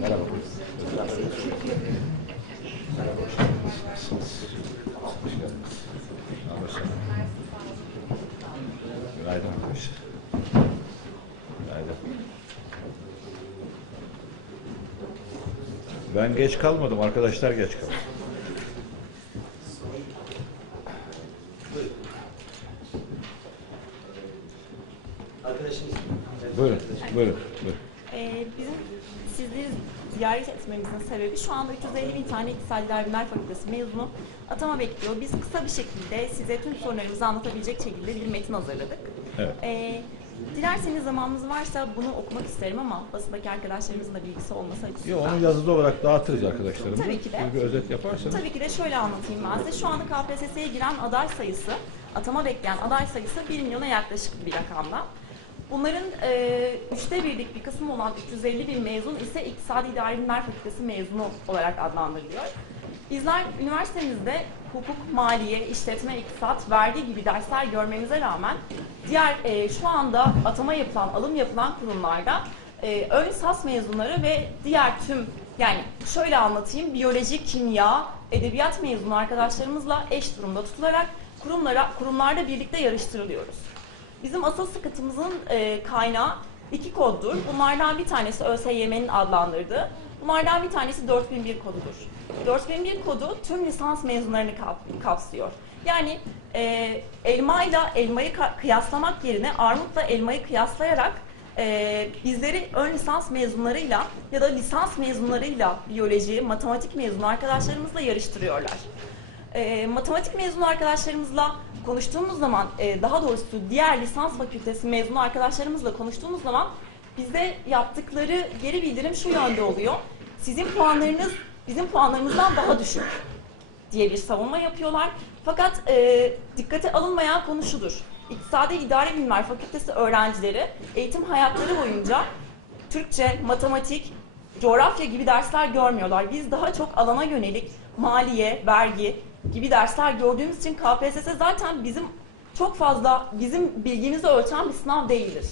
Merhaba. Merhaba. Hoş geldiniz. Günaydın arkadaşlar. Günaydın. Ben geç kalmadım. Arkadaşlar geç kaldı. Buyurun. Buyurun. Buyurun. Bizim sizleri ziyaret etmemizin sebebi şu anda 350 bin tane İktisadi Bilimler Fakültesi mezunu atama bekliyor. Biz kısa bir şekilde size tüm sorunlarımızı anlatabilecek şekilde bir metin hazırladık. Evet. Ee, dilerseniz zamanınız varsa bunu okumak isterim ama basındaki arkadaşlarımızın da bilgisi olması açısından. onu yazılı olarak dağıtırız arkadaşlarımıza. Tabii ki de. Siz bir özet yaparsanız. Tabii ki de şöyle anlatayım ben size. Şu anda KPSS'ye giren aday sayısı, atama bekleyen aday sayısı 1 milyona yaklaşık bir rakamda. Bunların e, üçte birlik bir kısmı olan 350 bin mezun ise İktisadi İdari Bilimler Fakültesi mezunu olarak adlandırılıyor. Bizler üniversitemizde hukuk, maliye, işletme, iktisat, vergi gibi dersler görmemize rağmen diğer e, şu anda atama yapılan, alım yapılan kurumlarda e, ön lisans mezunları ve diğer tüm yani şöyle anlatayım biyoloji, kimya, edebiyat mezunu arkadaşlarımızla eş durumda tutularak kurumlara kurumlarda birlikte yarıştırılıyoruz. Bizim asıl sıkıntımızın e, kaynağı iki koddur. Bunlardan bir tanesi ÖSYM'nin adlandırdığı. Bunlardan bir tanesi 4001 kodudur. 4001 kodu tüm lisans mezunlarını kap- kapsıyor. Yani e, elmayla elmayı kıyaslamak yerine armutla elmayı kıyaslayarak e, bizleri ön lisans mezunlarıyla ya da lisans mezunlarıyla biyoloji, matematik mezunu arkadaşlarımızla yarıştırıyorlar. E, matematik mezunu arkadaşlarımızla konuştuğumuz zaman, e, daha doğrusu diğer lisans fakültesi mezunu arkadaşlarımızla konuştuğumuz zaman bize yaptıkları geri bildirim şu yönde oluyor. Sizin puanlarınız bizim puanlarımızdan daha düşük diye bir savunma yapıyorlar. Fakat e, dikkate alınmayan konu şudur. İktisadi İdari Bilimler Fakültesi öğrencileri eğitim hayatları boyunca Türkçe, matematik, coğrafya gibi dersler görmüyorlar. Biz daha çok alana yönelik maliye, vergi gibi dersler gördüğümüz için KPSS zaten bizim çok fazla bizim bilgimizi ölçen bir sınav değildir.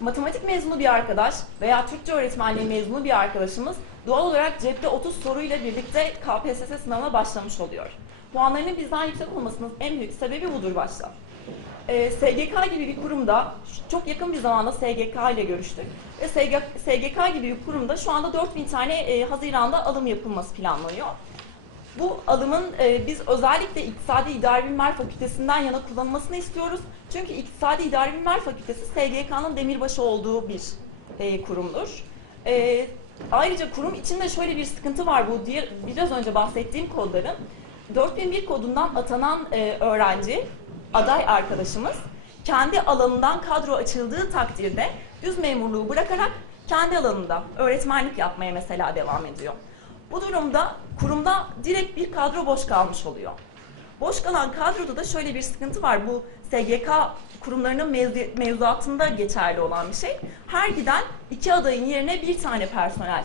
Matematik mezunu bir arkadaş veya Türkçe öğretmenliği mezunu bir arkadaşımız doğal olarak cepte 30 soruyla birlikte KPSS sınavına başlamış oluyor. Puanlarının bizden yüksek olmasının en büyük sebebi budur başta. Ee, SGK gibi bir kurumda çok yakın bir zamanda SGK ile görüştük. Ve SGK, SGK gibi bir kurumda şu anda 4000 tane e, Haziran'da alım yapılması planlanıyor. Bu alımın e, biz özellikle İktisadi İdari Bilimler Fakültesinden yana kullanılmasını istiyoruz. Çünkü İktisadi İdari Bilimler Fakültesi SGK'nın demirbaşı olduğu bir e, kurumdur. E, ayrıca kurum içinde şöyle bir sıkıntı var bu diğer, biraz önce bahsettiğim kodların. 4001 kodundan atanan e, öğrenci, aday arkadaşımız kendi alanından kadro açıldığı takdirde düz memurluğu bırakarak kendi alanında öğretmenlik yapmaya mesela devam ediyor. Bu durumda kurumda direkt bir kadro boş kalmış oluyor. Boş kalan kadroda da şöyle bir sıkıntı var. Bu SGK kurumlarının mevzu- mevzuatında geçerli olan bir şey. Her giden iki adayın yerine bir tane personel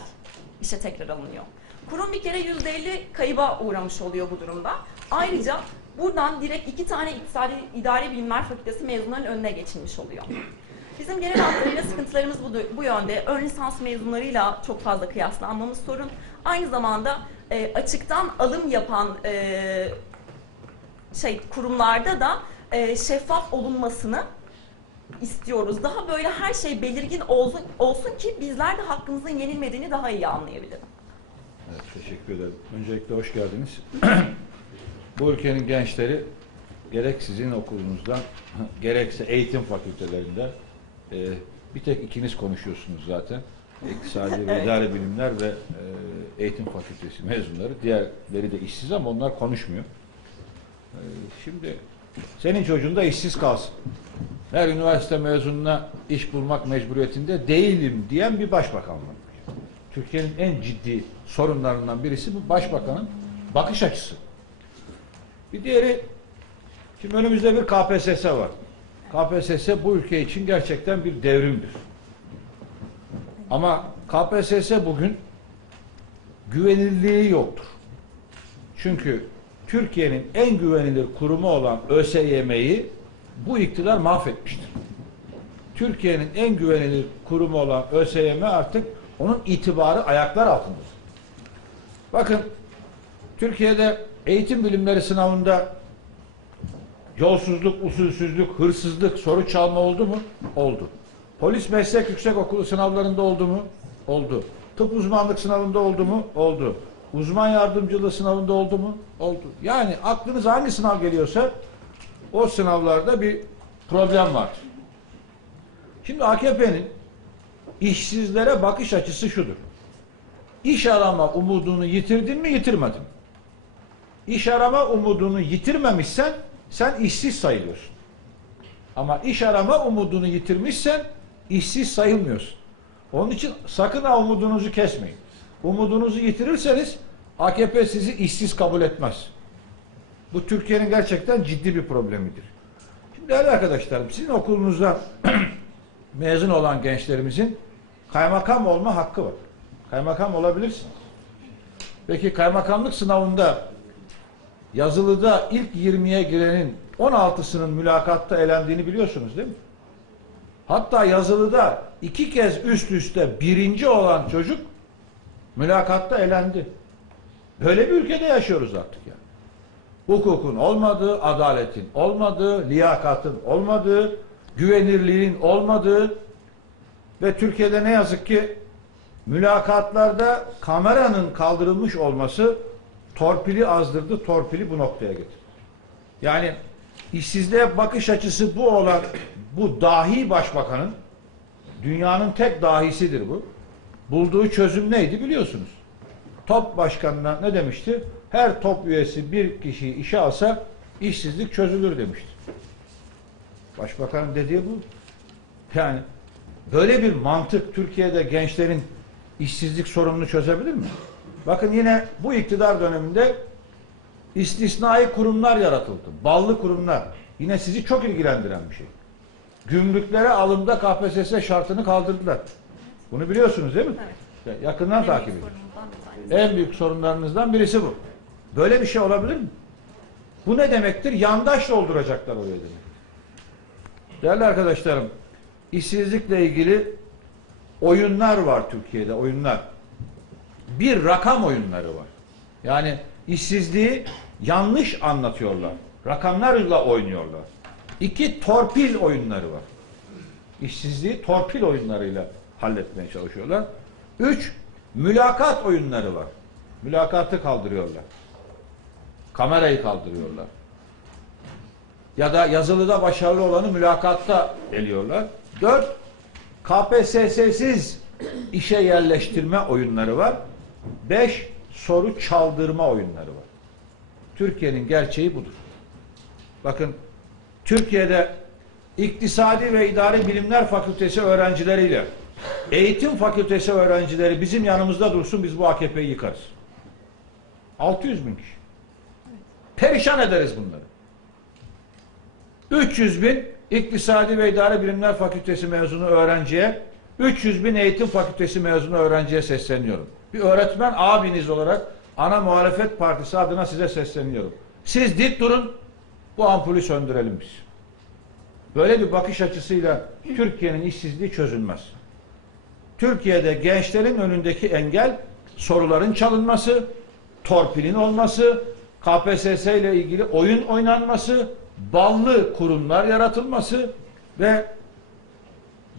işe tekrar alınıyor. Kurum bir kere %50 kayıba uğramış oluyor bu durumda. Ayrıca buradan direkt iki tane iktisadi idari bilimler fakültesi mezunlarının önüne geçilmiş oluyor. Bizim genel hatlarıyla sıkıntılarımız bu, bu yönde. Ön lisans mezunlarıyla çok fazla kıyaslanmamız sorun. Aynı zamanda e, açıktan alım yapan e, şey kurumlarda da e, şeffaf olunmasını istiyoruz. Daha böyle her şey belirgin olsun, olsun ki bizler de hakkımızın yenilmediğini daha iyi anlayabilirim. Evet, teşekkür ederim. Öncelikle hoş geldiniz. Bu ülkenin gençleri gerek sizin okulunuzdan gerekse eğitim fakültelerinde e, bir tek ikiniz konuşuyorsunuz zaten. İktisadi ve. İdari Bilimler ve e, Eğitim Fakültesi mezunları. Diğerleri de işsiz ama onlar konuşmuyor. E, şimdi senin çocuğun da işsiz kalsın. Her üniversite mezununa iş bulmak mecburiyetinde değilim diyen bir başbakan var. Türkiye'nin en ciddi sorunlarından birisi bu başbakanın bakış açısı. Bir diğeri, şimdi önümüzde bir KPSS var. KPSS bu ülke için gerçekten bir devrimdir. Ama KPSS bugün güvenilirliği yoktur. Çünkü Türkiye'nin en güvenilir kurumu olan ÖSYM'yi bu iktidar mahvetmiştir. Türkiye'nin en güvenilir kurumu olan ÖSYM artık Onun itibarı ayaklar altındadır. Bakın Türkiye'de eğitim bilimleri sınavında yolsuzluk, usulsüzlük, hırsızlık, soru çalma oldu mu? Oldu. Polis meslek yüksekokulu sınavlarında oldu mu? Oldu. Tıp uzmanlık sınavında oldu mu? Oldu. Uzman yardımcılığı sınavında oldu mu? Oldu. Yani aklınıza hangi sınav geliyorsa o sınavlarda bir problem var. Şimdi AKP'nin işsizlere bakış açısı şudur. İş arama umudunu yitirdin mi yitirmedin? İş arama umudunu yitirmemişsen sen işsiz sayılıyorsun. Ama iş arama umudunu yitirmişsen işsiz sayılmıyorsun. Onun için sakın ha umudunuzu kesmeyin. Umudunuzu yitirirseniz AKP sizi işsiz kabul etmez. Bu Türkiye'nin gerçekten ciddi bir problemidir. Şimdi değerli arkadaşlarım sizin okulunuzda mezun olan gençlerimizin kaymakam olma hakkı var. Kaymakam olabilirsiniz. Peki kaymakamlık sınavında yazılıda ilk 20'ye girenin 16'sının mülakatta elendiğini biliyorsunuz değil mi? Hatta yazılıda iki kez üst üste birinci olan çocuk mülakatta elendi. Böyle bir ülkede yaşıyoruz artık yani. Hukukun olmadığı, adaletin olmadığı, liyakatın olmadığı, güvenirliğin olmadığı ve Türkiye'de ne yazık ki mülakatlarda kameranın kaldırılmış olması torpili azdırdı, torpili bu noktaya getirdi. Yani işsizliğe bakış açısı bu olan bu dahi başbakanın dünyanın tek dahisidir bu. Bulduğu çözüm neydi biliyorsunuz. Top başkanına ne demişti? Her top üyesi bir kişiyi işe alsa işsizlik çözülür demişti. Başbakanın dediği bu. Yani böyle bir mantık Türkiye'de gençlerin işsizlik sorununu çözebilir mi? Bakın yine bu iktidar döneminde istisnai kurumlar yaratıldı. Ballı kurumlar. Yine sizi çok ilgilendiren bir şey. Gümrüklere alımda KPSS şartını kaldırdılar. Bunu biliyorsunuz değil mi? Evet. Ya- Yakından takip En büyük edin. En büyük sorunlarınızdan birisi bu. Böyle bir şey olabilir mi? Bu ne demektir? Yandaş dolduracaklar oraya demek. Değerli arkadaşlarım, işsizlikle ilgili oyunlar var Türkiye'de, oyunlar. Bir rakam oyunları var. Yani işsizliği yanlış anlatıyorlar. Rakamlarla oynuyorlar. İki torpil oyunları var. İşsizliği torpil oyunlarıyla halletmeye çalışıyorlar. Üç, mülakat oyunları var. Mülakatı kaldırıyorlar. Kamerayı kaldırıyorlar. Ya da yazılıda başarılı olanı mülakatta eliyorlar. Dört, KPSS'siz işe yerleştirme oyunları var. Beş, soru çaldırma oyunları var. Türkiye'nin gerçeği budur. Bakın Türkiye'de İktisadi ve İdari Bilimler Fakültesi öğrencileriyle Eğitim Fakültesi öğrencileri bizim yanımızda dursun biz bu AKP'yi yıkarız. 600 bin kişi. Perişan ederiz bunları. 300 bin İktisadi ve İdari Bilimler Fakültesi mezunu öğrenciye 300 bin Eğitim Fakültesi mezunu öğrenciye sesleniyorum. Bir öğretmen abiniz olarak ana muhalefet partisi adına size sesleniyorum. Siz dik durun bu ampulü söndürelim biz. Böyle bir bakış açısıyla Türkiye'nin işsizliği çözülmez. Türkiye'de gençlerin önündeki engel soruların çalınması, torpilin olması, KPSS ile ilgili oyun oynanması, ballı kurumlar yaratılması ve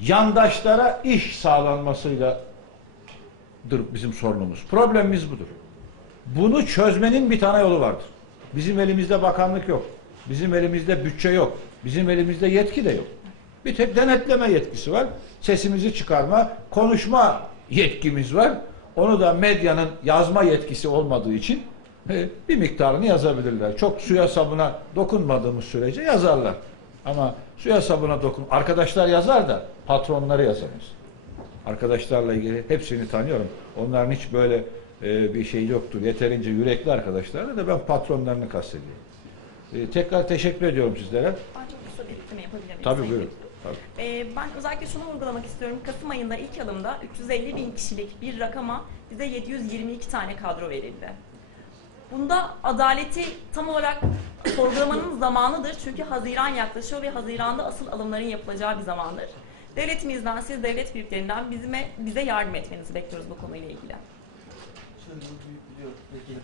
yandaşlara iş sağlanmasıyla bizim sorunumuz. Problemimiz budur. Bunu çözmenin bir tane yolu vardır. Bizim elimizde bakanlık yok. Bizim elimizde bütçe yok. Bizim elimizde yetki de yok. Bir tek denetleme yetkisi var. Sesimizi çıkarma, konuşma yetkimiz var. Onu da medyanın yazma yetkisi olmadığı için bir miktarını yazabilirler. Çok suya sabuna dokunmadığımız sürece yazarlar. Ama suya sabuna dokun. Arkadaşlar yazar da patronları yazamaz. Arkadaşlarla ilgili hepsini tanıyorum. Onların hiç böyle e, bir şey yoktur. Yeterince yürekli arkadaşlar da ben patronlarını kastediyorum. E, tekrar teşekkür ediyorum sizlere. Ben çok kısa bir ekleme yapabilir miyim? Tabii buyurun. Tabii. Ee, ben özellikle şunu vurgulamak istiyorum. Kasım ayında ilk alımda 350 bin kişilik bir rakama bize 722 tane kadro verildi. Bunda adaleti tam olarak sorgulamanın zamanıdır. Çünkü Haziran yaklaşıyor ve Haziran'da asıl alımların yapılacağı bir zamandır. Devletimizden, siz devlet büyüklerinden bizime, bize yardım etmenizi bekliyoruz bu konuyla ilgili.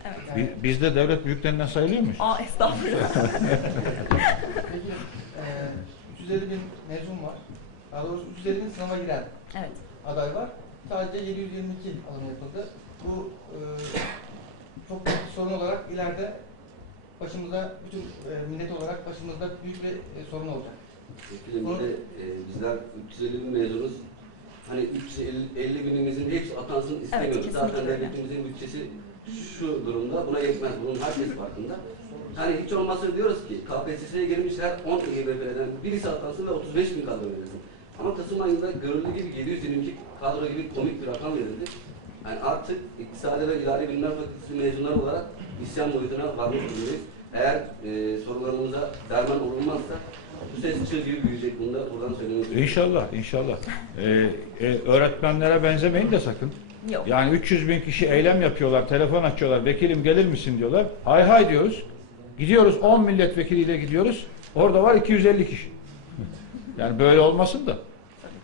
Evet. Bi- Biz de devlet büyüklerinden sayılıyor muyuz? Aa estağfurullah. peki e, 350 bin mezun var. Daha doğrusu 350 bin sınava giren evet. aday var. Sadece 722 alım yapıldı. Bu e, çok büyük bir sorun olarak ileride başımıza, bütün e, millet olarak başımızda büyük bir e, sorun olacak. Ülkemizde e, bizler 350 bin mezunuz. Hani 350 binimizin hepsi atansın istemiyoruz. kesinlikle Zaten devletimizin bütçesi şu durumda. Buna yetmez. Bunun herkes farkında. Hani hiç olmazsa diyoruz ki KPSS'ye girmişler 10 İBB'den birisi atansın ve 35 bin kadro verilsin. Ama Kasım ayında görüldüğü gibi 722 kadro gibi komik bir rakam verildi. Yani artık İktisadi ve İdari Bilimler Fakültesi mezunları olarak isyan boyutuna varmış durumdayız. Eğer e, sorularımıza derman olunmazsa bu ses çığ gibi büyüyecek. Bunu da buradan söylemek. İnşallah, inşallah. Ee, e, öğretmenlere benzemeyin de sakın. Yok. Yani 300 bin kişi eylem yapıyorlar, telefon açıyorlar, vekilim gelir misin diyorlar. Hay hay diyoruz. Gidiyoruz 10 milletvekiliyle gidiyoruz. Orada var 250 kişi. Yani böyle olmasın da.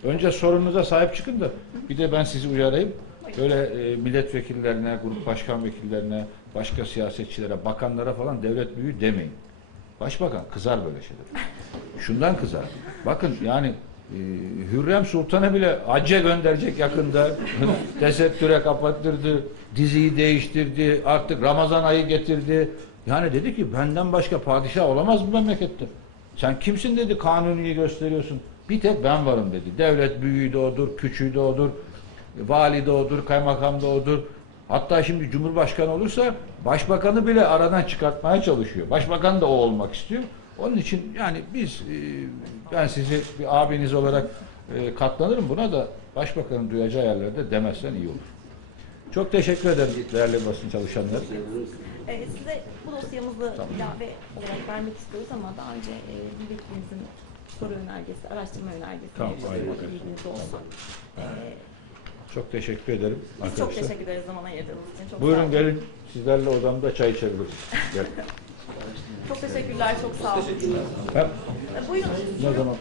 Önce sorunuza sahip çıkın da bir de ben sizi uyarayım. Böyle e, milletvekillerine, grup başkan vekillerine, başka siyasetçilere, bakanlara falan devlet büyüğü demeyin. Başbakan kızar böyle şeyler. Şundan kızar. Bakın yani e, Hürrem Sultan'ı bile hacca gönderecek yakında. Tesettüre kapattırdı, diziyi değiştirdi, artık Ramazan ayı getirdi. Yani dedi ki benden başka padişah olamaz bu memlekette. Sen kimsin dedi kanuniyi gösteriyorsun. Bir tek ben varım dedi. Devlet büyüğü de odur, küçüğü de odur, vali de odur, kaymakam da odur. Hatta şimdi Cumhurbaşkanı olursa başbakanı bile aradan çıkartmaya çalışıyor. Başbakan da o olmak istiyor. Onun için yani biz e, ben sizi bir abiniz olarak e, katlanırım buna da başbakanın duyacağı yerlerde demezsen iyi olur. Çok teşekkür ederim değerli basın çalışanlar. Ee, size bu dosyamızı ilave olarak vermek istiyoruz ama daha önce e, bir vekilimizin soru önergesi, araştırma önergesi Tamam, bilginiz olsun. Ee, Çok teşekkür ederim biz çok arkadaşlar. teşekkür ederiz zaman ayırdığınız için. Çok Buyurun gelin sizlerle odamda çay içebiliriz. Gel. Çok teşekkürler, çok sağ olun. Ha, Ee, buyurun. ne zaman?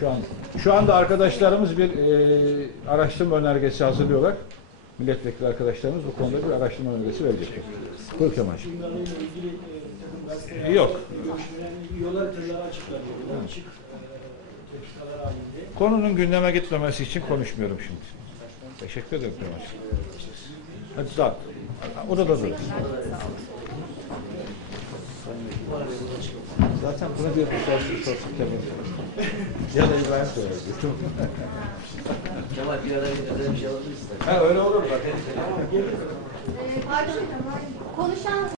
Şu an. Şu anda arkadaşlarımız bir e, araştırma önergesi hazırlıyorlar. Milletvekili arkadaşlarımız bu konuda bir araştırma önergesi verecekler. Buyur Kemal'cim. E, Yok. yani yol haritaları açıklanıyor. Açık e, tepkiler halinde. Konunun gündeme gitmemesi için konuşmuyorum şimdi. Teşekkür ederim Kemal'cim. Hadi dağıt. Odada dur. Zaten buna bir sorsun sorsun Kemal. ya da İbrahim söyler. Kemal bir ara özel bir şey alabilir misin? Ha öyle olur bak. Pardon, konuşan